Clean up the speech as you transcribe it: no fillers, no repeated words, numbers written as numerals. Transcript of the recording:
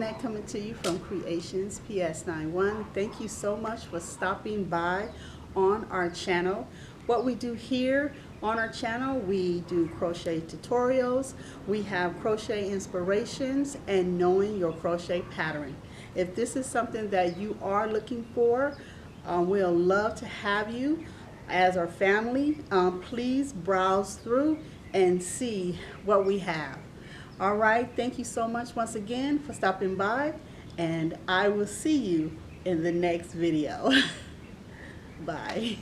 Annette coming to you from Creations PS91. Thank you so much for stopping by on our channel. What we do here on our channel, we do crochet tutorials, we have crochet inspirations, and knowing your crochet pattern. If this is something that you are looking for, we'll love to have you as our family. Please browse through and see what we have. All right, thank you so much once again for stopping by, and I will see you in the next video. Bye.